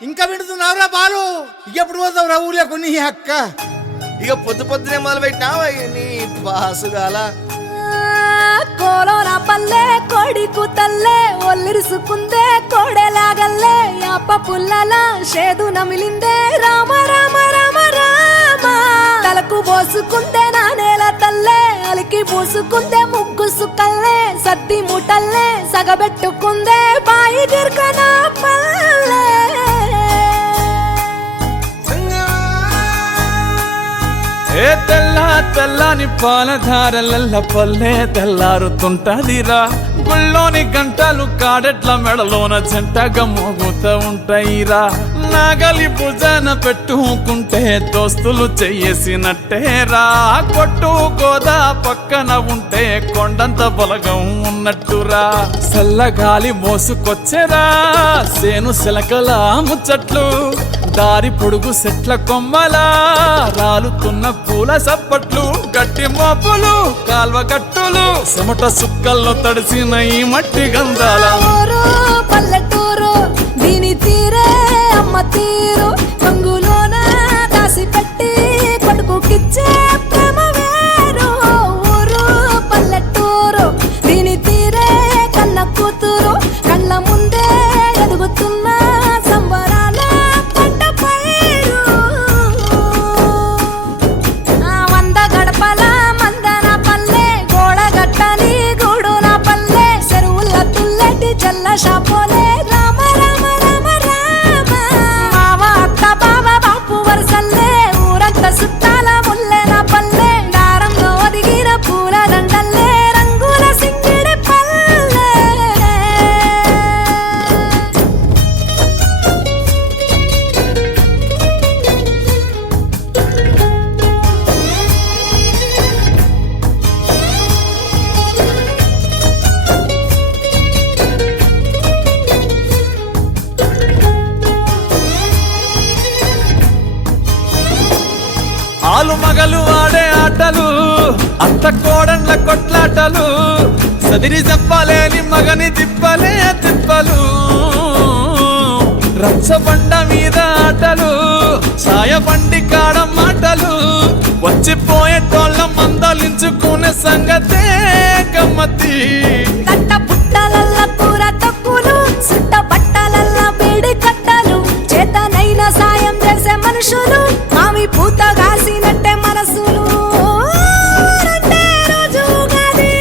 ఇంకా వింటున్నావురా బాలు? ఎప్పుడు పోతావు రా ఊళ్ళో కొన్ని అక్క? ఇక పొద్దు పొద్దునే మొదలు పెట్టినావా నీ బాసుగాల? కోలోన పల్లె కోడి కూతల్లే ఒల్లిరుసుకుందే కోడెలాగల్లే యాప పుల్లల షేదు నమిలిందే రామ రామ రామ రామ తలకు పోసుకుందే నా నేల తల్లే అలికి పూసుకుందే ముగ్గు సుక్కల్లే సద్ది ముటల్లే సగబెట్టుకుందే బాయి గిర్కన పల్లె ఏ తెల్లని పాలధారలల్ల పల్లె తెల్లారుతుంటదిరా గుళ్ళోని గంటలు కాడెట్ల మెడలోన జంటగా మోగుతూ ఉంటాయిరా నాగలి భుజాన పెట్టుకుంటే దోస్తులు చెయ్యేసినట్టేరా కొట్టు గోదా పక్కన ఉంటే కొండంత బలగం ఉన్నట్టురా చల్లగాలి మోసుకొచ్చెరా సేను సిలకల ముచ్చట్లు దారి పొడుగు సెట్ల కొమ్మలా రాలుతున్న పూల సప్పట్లు గట్టి మోపులు కాల్వ గట్టులు చెమట సుక్కల్లో తడిసిన ఈ మట్టి గంధాల పల్లెటూరు దీని తీరే అమ్మ తీరు కంగులోన దాసి పెట్టి కొడుకుకిచ్చే ప్రేమ వేరు ఊరు పల్లెటూరు దీని తీరే కన్న కూతురు కళ్ళ ముందే ఎదుగుతున్న సంబరాల పంట పైరు వంద గడపల మందన పల్లె గోడగట్టని గూడున పల్లె చెరువుల తుల్లెటి జల్ల షాపోలే రామ రామ రామ రామ మావ అత్త బావ బాపు వరసల్లే ఊరంత సుట్టాల ముల్లెన పల్లె దారంలో ఒదిగిన పూల దండల్లే రంగుల సింగిడి పల్లె ఆలు మగలు ఆడే ఆటలు అత్త కోడన్ల కొట్లాటలు సదిరి చెప్పలేని మగని తిప్పలే తిప్పలు రచ్చబండ మీద ఆటలు ఛాయబండి కాడ మాటలు వచ్చిపోయేటోళ్ళ మందలించుకునే సంగతే గమ్మతి కట్ట పుట్టలల్ల కూర తక్కులు సుట్ట బట్టలల్ల వేడి కట్టలు చేతనైన సాయం చేసే మనుషులు మామి పూత కాసినట్టే మనసులు రెండే రోజు ఉగాది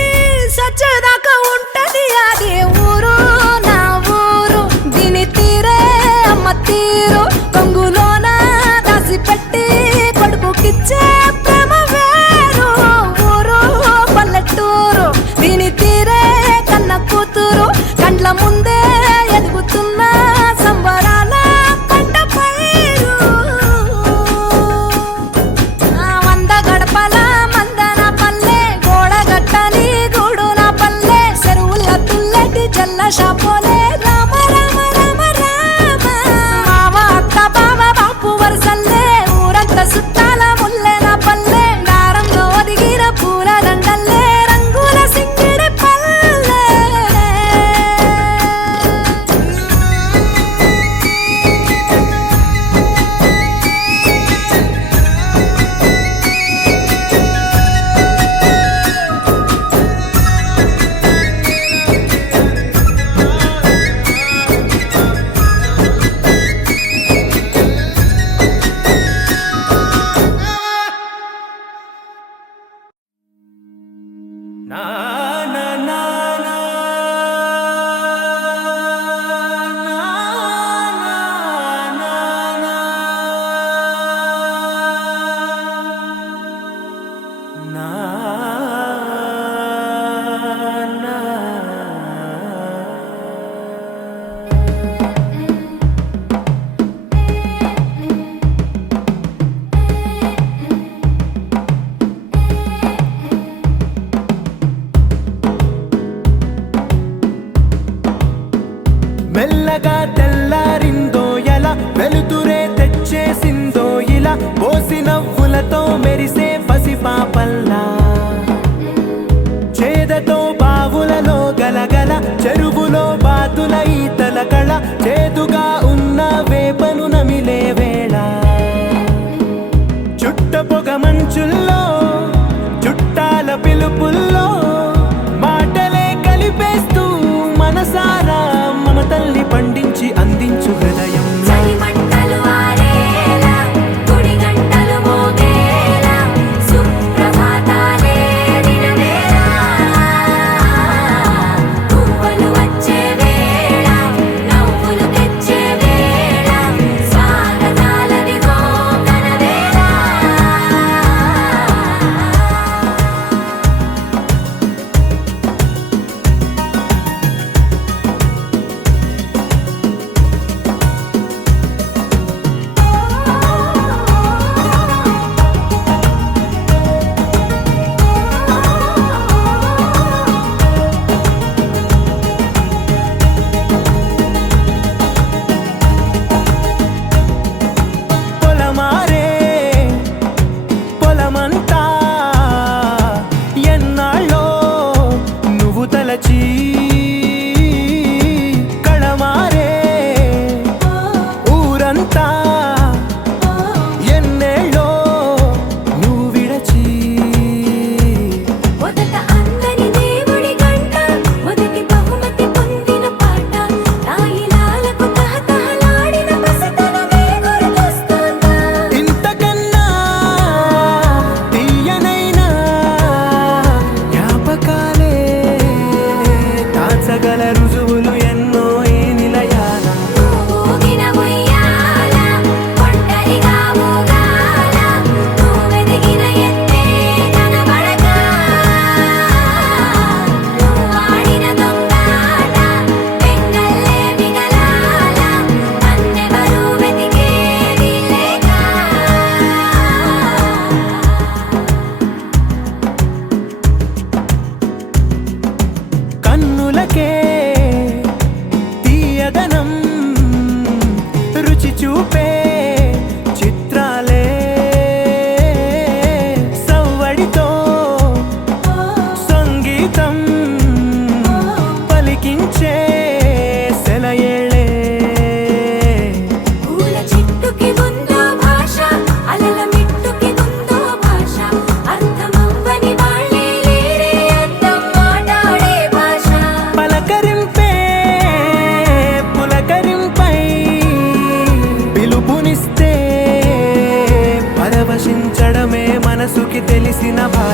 సచ్చేదాకా ఉంటది అది ఊరు నా ఊరు దీని తీరే అమ్మ తీరు కొంగులోన దాసి పెట్టి కొడుకుకిచ్చే ప్రేమ వేరు ఊరు పల్లెటూరు దీని తీరే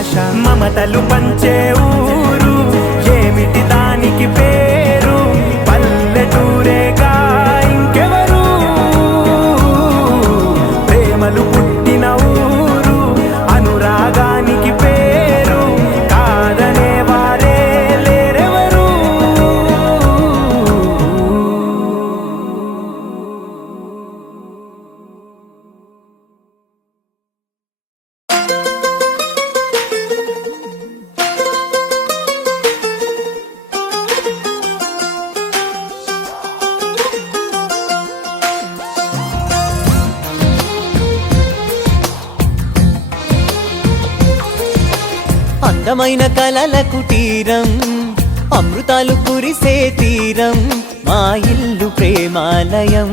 ఆశ మమతలు పంచే ఊరు ఏమిటి దానికి పేరు పల్లెటూరేగా ఇంకెవరు ప్రేమలు పుట్టిన ఊరు అనురాగానికి పేరు కాదనే వారే లేరెవరు అందమైన కలల కుటీరం అమృతాలు కురిసే తీరం మా ఇల్లు ప్రేమాలయం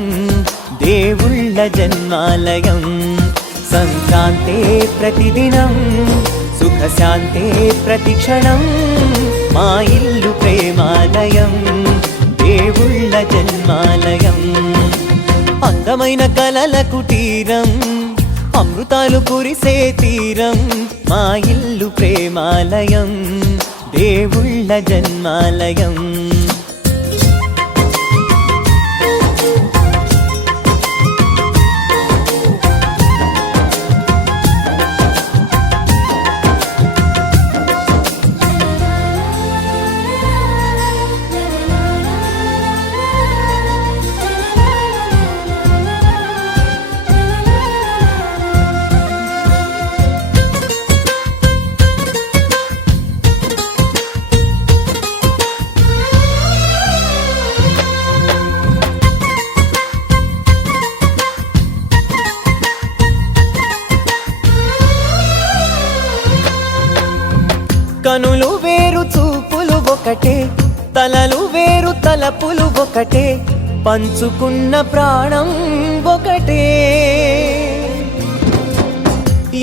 దేవుళ్ళ జన్మాలయం సంక్రాంతే ప్రతిదినం సుఖశాంతే ప్రతిక్షణం మా ఇల్లు ప్రేమాలయం దేవుళ్ళ జన్మాలయం అందమైన కలల కుటీరం అమృతాలు కురిసే తీరం మా ఇల్లు ప్రేమాలయం దేవుళ్ళ జన్మాలయం కనులు వేరు చూపులు ఒకటే తలలు వేరు తలపులు ఒకటే పంచుకున్న ప్రాణం ఒకటే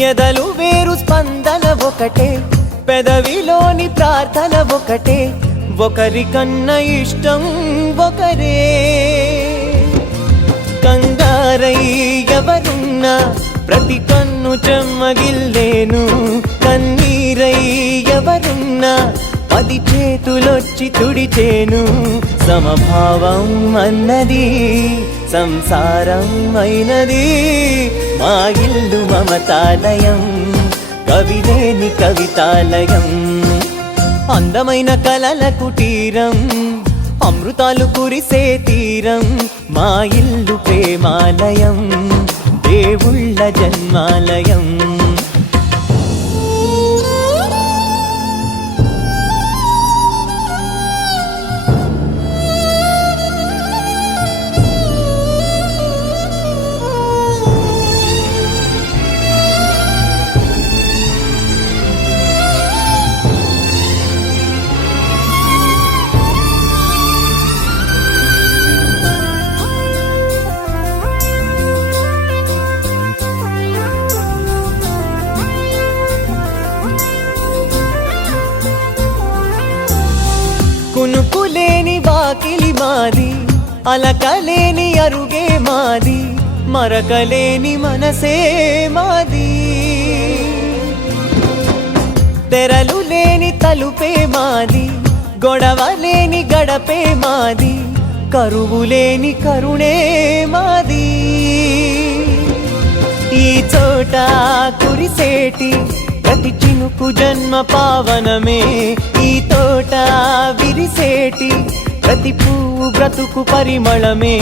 ఎదలు వేరు స్పందన ఒకటే పెదవిలోని ప్రార్థన ఒకటే ఒకరికన్నా ఇష్టం ఒకరే కంగారై ఎవరున్నా ప్రతి కన్ను చెమ్మగిల్లేను కన్నీరై ఎవరున్నా 10 చేతులొచ్చి తుడిచేను సమభావం అన్నది సంసారం అయినది మా ఇల్లు మమతాలయం కవిలేని కవితాలయం అందమైన కలల కుటీరం అమృతాలు కురిసే తీరం మా ఇల్లు ప్రేమాలయం దేవుళ్ళ జన్మాలయం కునుకులేని వాకిలి మాది అలకలేని అరుగే మాది మరకలేని మనసే మాది తెరలు లేని తలుపే మాది గొడవ లేని గడపే మాది కరువు లేని కరుణే మాది ఈ చోట కురిసేటి ప్రతి చినుకు జన్మ పావనమే ఈ తోట విరిసేటి ప్రతి పువ్వు బ్రతుకు పరిమళమే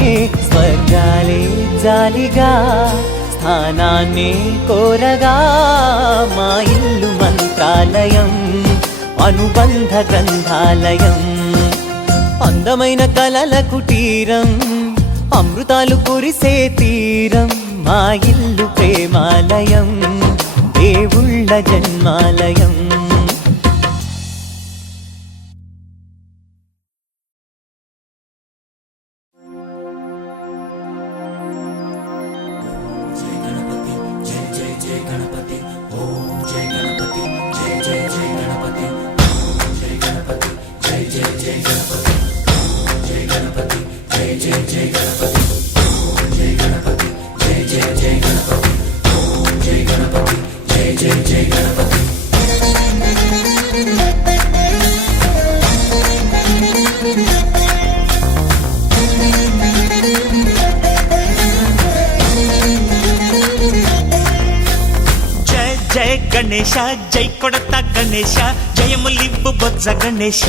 స్వర్గాలే జాలిగా స్థానాన్ని కోరగా మా ఇల్లు మంత్రాలయం అనుబంధ గ్రంథాలయం అందమైన కలల కుటీరం అమృతాలు కురిసే తీరం మా ఇల్లు ప్రేమాలయం దేవుళ్ళ జన్మాలయం జై జై గణపతి గణేశ జై కొడత గణేశ జయములివ్వు బొజ్జ గణేశ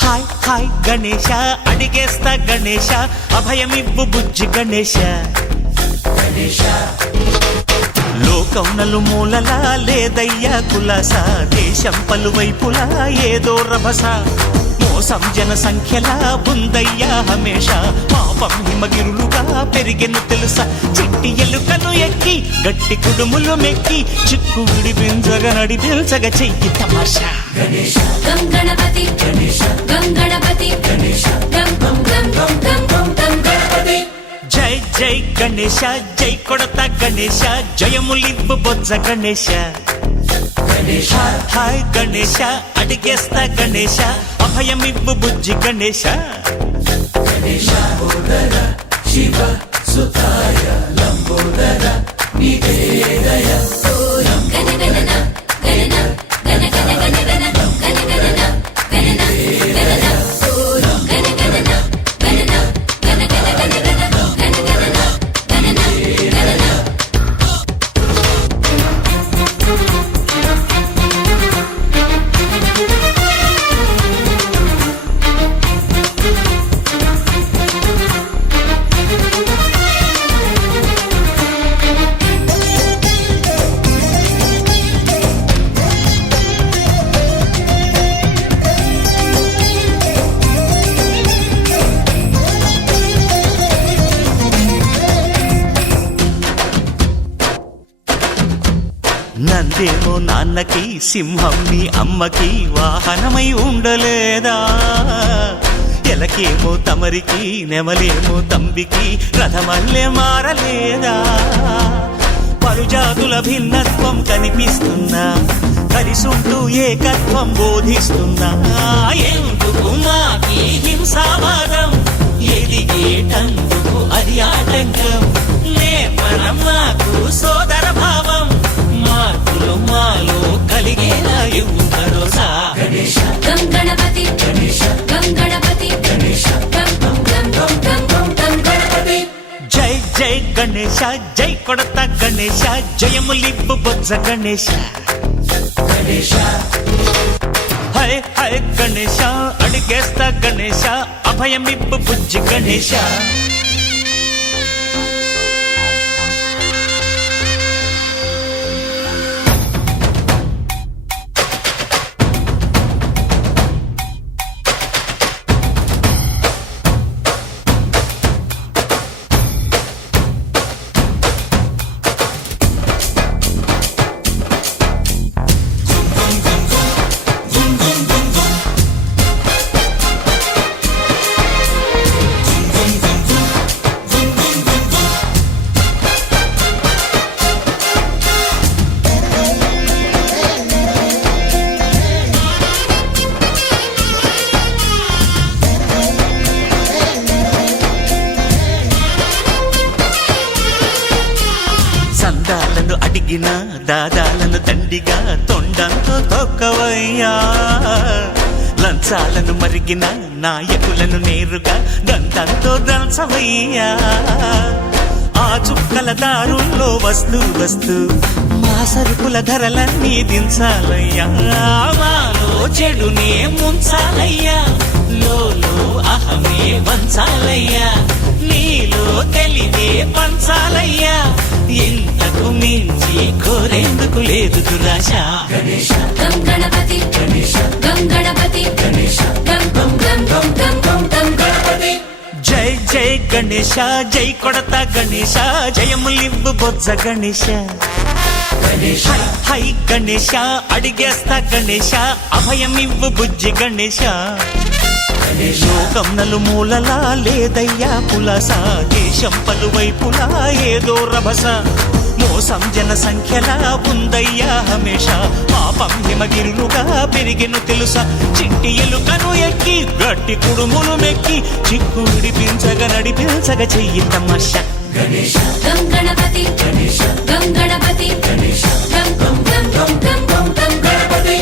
హాయ్ హాయ్ గణేశ అడిగేస్తా గణేశ అభయమివ్వు బుజ్జి గణేశ లోకం నలుమూలలా లేదయ్యా కులాస దేశం పలువైపులా ఏదో రభస మోసం జన సంఖ్యలా ఉందయ్యా హమేష పాపం హిమగిరులుగా పెరిగెను తెలుసా చిట్టి ఎలుకను ఎక్కి గట్టి కుడుములు మెక్కి చిక్కు విడిపించగా నడిపించగా చెయ్యి తమాషా గం గణపతి గం గణపతి గం గం గం గం గం గం గం గణపతి జై జై గణేశ జై కొడత గణేశ జయములివ్వు బొజ్జ గణేశ హాయ్ గణేశ అడిగేస్తా గణేశ అభయమివ్వు బుజ్జి గణేశ నందేమో నాన్నకి సింహం నీ అమ్మకి వాహనమై ఉండలేదా ఎలకేమో తమరికి నెమలేమో తంబికి రథమల్లే మారలేదా పలుజాతుల భిన్నత్వం కనిపిస్తున్నా కలిసుంటూ ఏకత్వం బోధిస్తున్నా ఎందుకు మాకి హింసావాదం ఎదిగేటందుకు అది ఆటంకం నేపరం మాకు సోదర భావం మార్పులు మాలో కలిగేలా ఇవ్వు భరోసా గం గణపతి గం గణపతి గం గం గం గం గం గం గం గణపతి జై జై గణేశ జై కొడత గణేశ జయములివ్వు బొజ్జ గణేశ హై హై గణేశ అడిగేస్తా గణేశ అభయమివ్వు బుజ్జి గణేశ సందాలను అడిగిన దాదాలను దండిగా తొండంతో తొక్కవయ్యా లంచాలను మరిగిన నాయకులను నేరుగా దంతంతో దంచవయ్యా ఆ చుక్కల దారుల్లో వస్తూ వస్తూ మా సరుకుల ధరలన్నీ దించాలయ్యా మాలో చెడునే ముంచాలయ్యా లోలో అహమే వంచాలయ్యా నీలో తెలివే పంచాలయ్యా ఇంతకు మించి కోరేందుకు లేదు దురాశ గం గణపతి గం గణపతి గం గం గం గం గం గం గం గణపతి జై జై గణేశ జై కొడత గణేశ జయములివ్వు బొజ్జ గణేశ హై హై గణేశ అడిగేస్తా గణేశ అభయమివ్వు బుజ్జి గణేశ లోకం నలుమూలలా లేదయ్యా పులస దేశం పలువైపులా ఏదో రభస మోసం జన సంఖ్యలా ఉందయ్యా హమేష పాపం హిమగిరులుగా పెరిగెను తెలుసా చిట్టి ఎలుకను ఎక్కి గట్టి కుడుములు మెక్కి చిక్కు విడిపించగా నడిపించగా చెయ్యి తమాషా గం గణపతి గం గణపతి గం గం గం గం గం గం గం గణపతి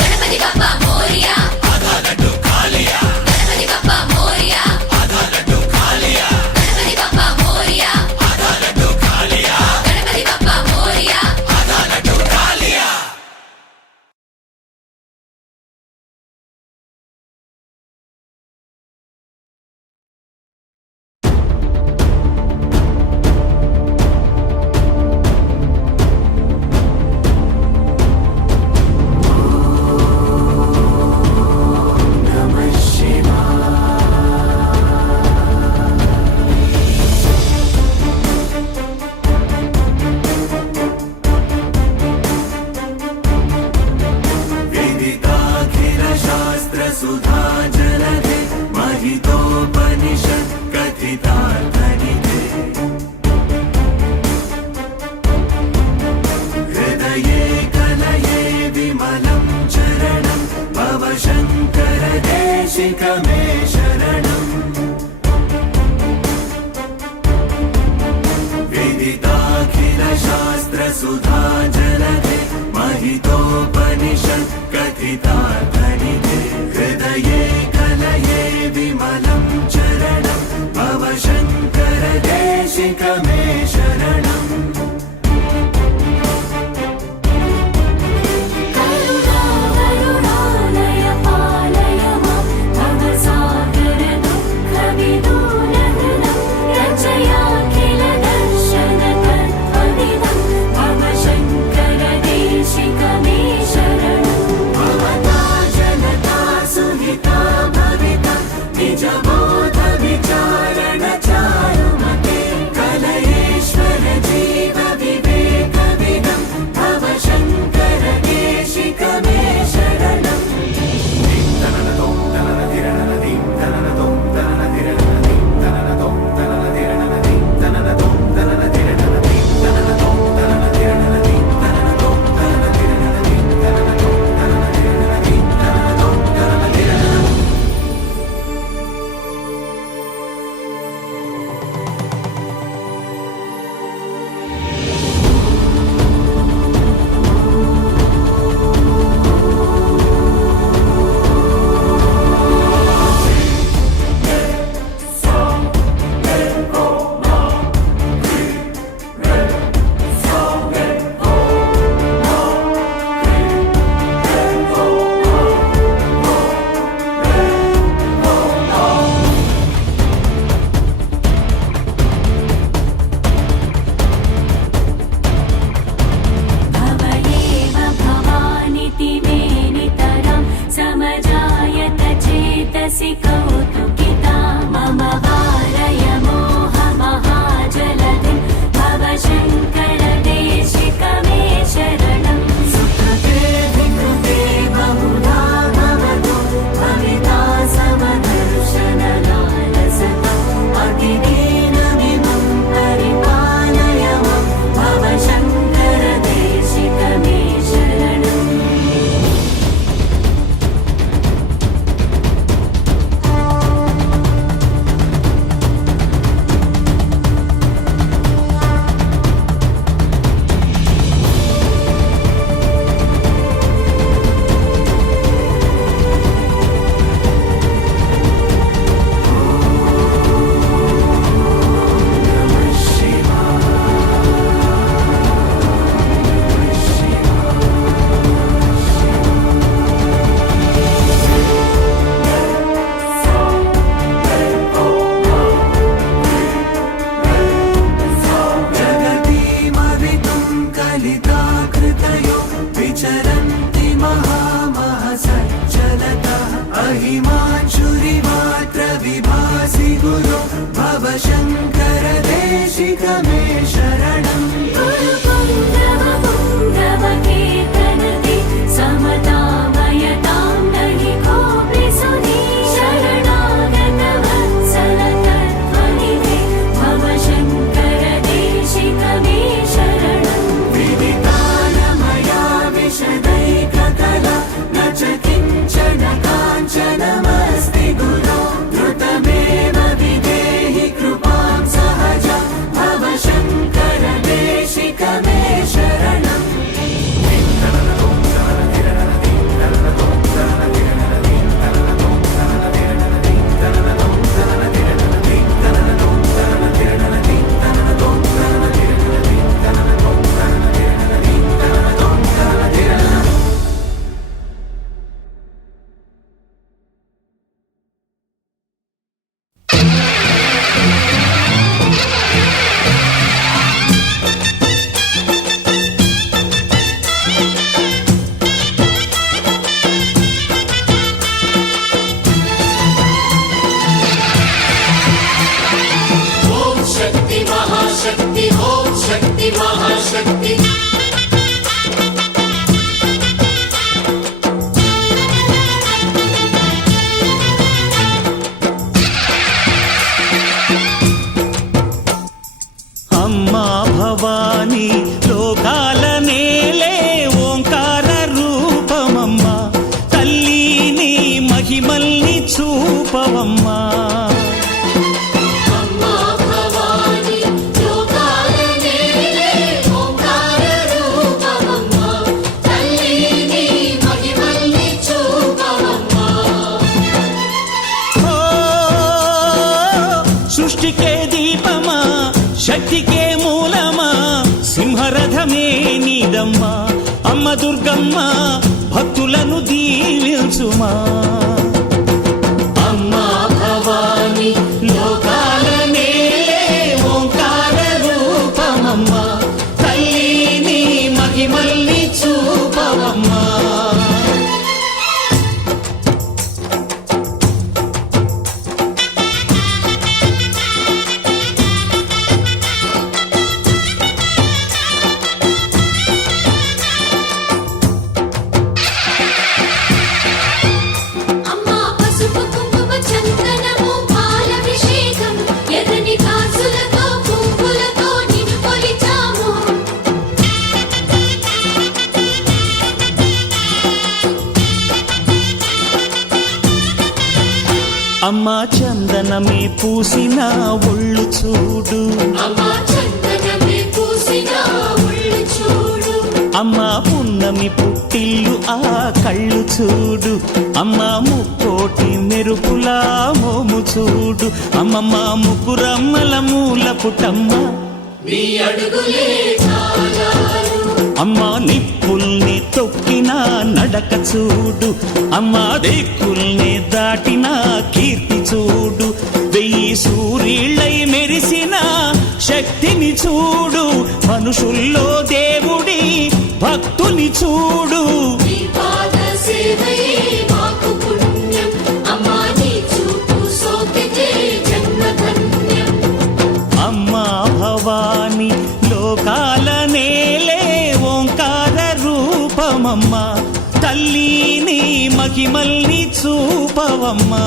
గణపతి బప్పా మోరియా గణపతి బప్పా మోరియా గణపతి బప్పా మోరియా గణపతి బప్పా कथितार्थनिधे हृदये कलये विमलं चरणं भव शङ्कर देशिक मे शरणम् शास्त्रसुधा जलधे महितोपनिषत् कथितार्थनिधे हृदये कलये विमलं चरणं भव शङ्कर देशिक मे शरणम् करुणालय पालय मां भवसागर दुःखविदूरहृदं रचयाखिल दर्शन तत्त्वविदं भव शङ्कर देशिक मे शरणं भवता जनता सुहिता भविता निजबोध विचारण चारुमते कलयेश्वर जीव विवेकविदं भव शङ्कर देशिक मे शरणम् भवयेव भवानिति मे नितरां समजायत चेतसि कौतुकिता मम वारय मोहमहाजलधिं भव शङ्कर देशिक मे शरणं सुकृते विकृते बहुधा भवतु भविता समदर्शनलालसता अतिदीनमिमं परिपालय मां भव शङ्कर देशिक मे शरणम् जगतीमवितुं कलिताकृतयो विचरन्ति महामहसज्जलतः अहिमांशुरिमात्र विभासि गुरो भव शङ्कर देशिक मे शरणम् गुरुपुङ्गवपुङ्गवकेतनते समतामयतां नहि कोऽपि सुधी शरणागतवत्सल तत्त्वनिधे भव शङ्कर देशिक मे शरणम् विदितानमया विशदैककला न च किञ्चन काञ्चनमस्ति गुरो द्रुतमेव विदेहि कृपां सहजा भव शङ्कर देशिक సృష్టికే దీపమా శక్తికే మూలమా సింహరథమే నీదమ్మా అమ్మ దుర్గమ్మ భక్తులను దీవించుమా అమ్మా భవాని లోకాల నేలే ఓంకార రూపమమ్మా తల్లిని మహిమల్ని చూపవమ్మా అమ్మా పసుపు కుంకుమ చందనము పాలభిషేకం ఎర్రని కాసులతో పువ్వులతో నిన్ను కొలిచాము అమ్మా చందనమే పూసిన ఒళ్ళు చూడు అమ్మా చందనమే పూసిన ఒళ్ళు చూడు అమ్మా పున్నమి పుట్టిల్లు ఆ కళ్ళు చూడు అమ్మా ముక్కోటి మెరుపులా మోము చూడు అమ్మమ్మ ముగ్గురమ్మల మూల పుటమ్మ నీ అడుగులే చాలారు అమ్మా నిప్పుల్ని తొక్కిన నడక చూడు అమ్మా దిక్కుల్ని దాటిన కీర్తి చూడు 1000 సూర్యుళ్ళై మెరిసిన శక్తిని చూడు మనుషుల్లో దేవుడి భక్తుని చూడు నీ పాద సేవయే మాకు పుణ్యం అమ్మా నీ చూపు సోకితే జన్మ ధన్యం అమ్మా భవాని లోకాల నేలే ఓంకార రూపమమ్మా తల్లిని మహిమల్ని చూపవమ్మా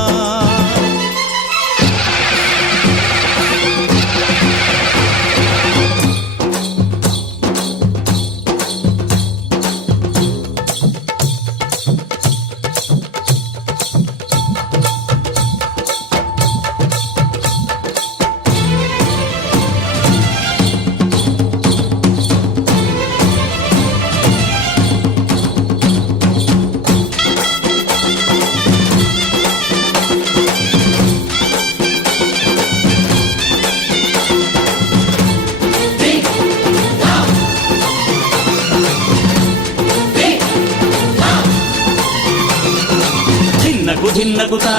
ధిన్నకుతా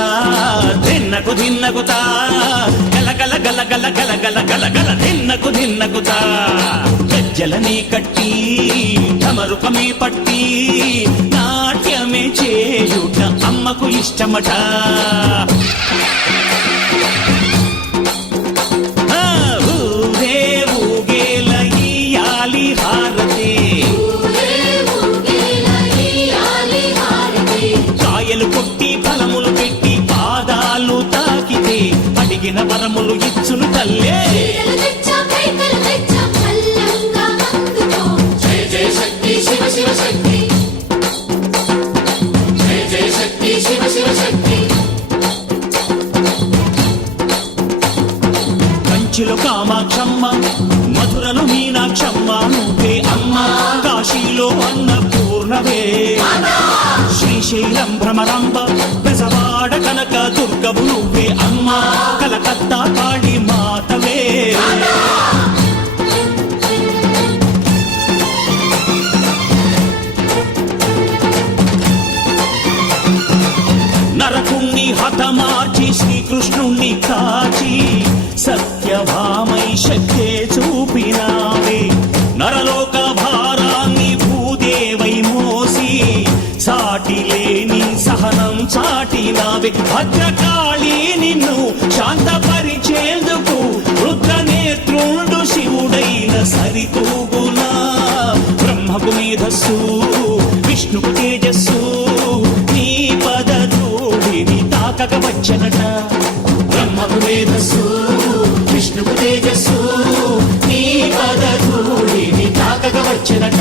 ధిన్నకుతా గల గల గల గల గల గల గల గల ధిన్నకుతా గజ్జలనే కట్టి ఢమరుకమే పట్టి నాట్యమే చేయుట అమ్మకు ఇష్టమట ఊరే ఊగేల ఇయ్యాలి హారతి కాయలు కొట్టి ఫలములు పెట్టి పాదాలు తాకితే అడిగిన వరములు ఇచ్చును తల్లే జయ జయ శక్తి శివ శివ శక్తి జయ జయ శక్తి శివ శివ శక్తి కంచిలో కామాక్షమ్మ మధురలో మీనాక్షమ్మ నువ్వే అమ్మ కాశీలో అన్నపూర్ణవే శ్రీశైలం భ్రమరాంబ బెజవాడ కనక దుర్గవు నువ్వే అమ్మ కలకత్తా కాళీ మాతవే నరకుణ్ణి హతమార్చి శ్రీకృష్ణుణ్ణి కాచి సత్యభామై శక్తే చూపినావే నరలోక భారాన్ని భూదేవై మోసి సాటి లేని సహనం చాటినావే భద్రకాళి నిన్ను శాంతపరిచేందుకు రుద్రనేత్రుండు శివుడైన సరితూగునా బ్రహ్మకు మేధస్సు విష్ణుకు తేజస్సు నీ పదధూళిని తాకక వచ్చనట బ్రహ్మకు మేధస్సు విష్ణుకు తేజస్సు నీ పదధూళిని తాకక వచ్చనట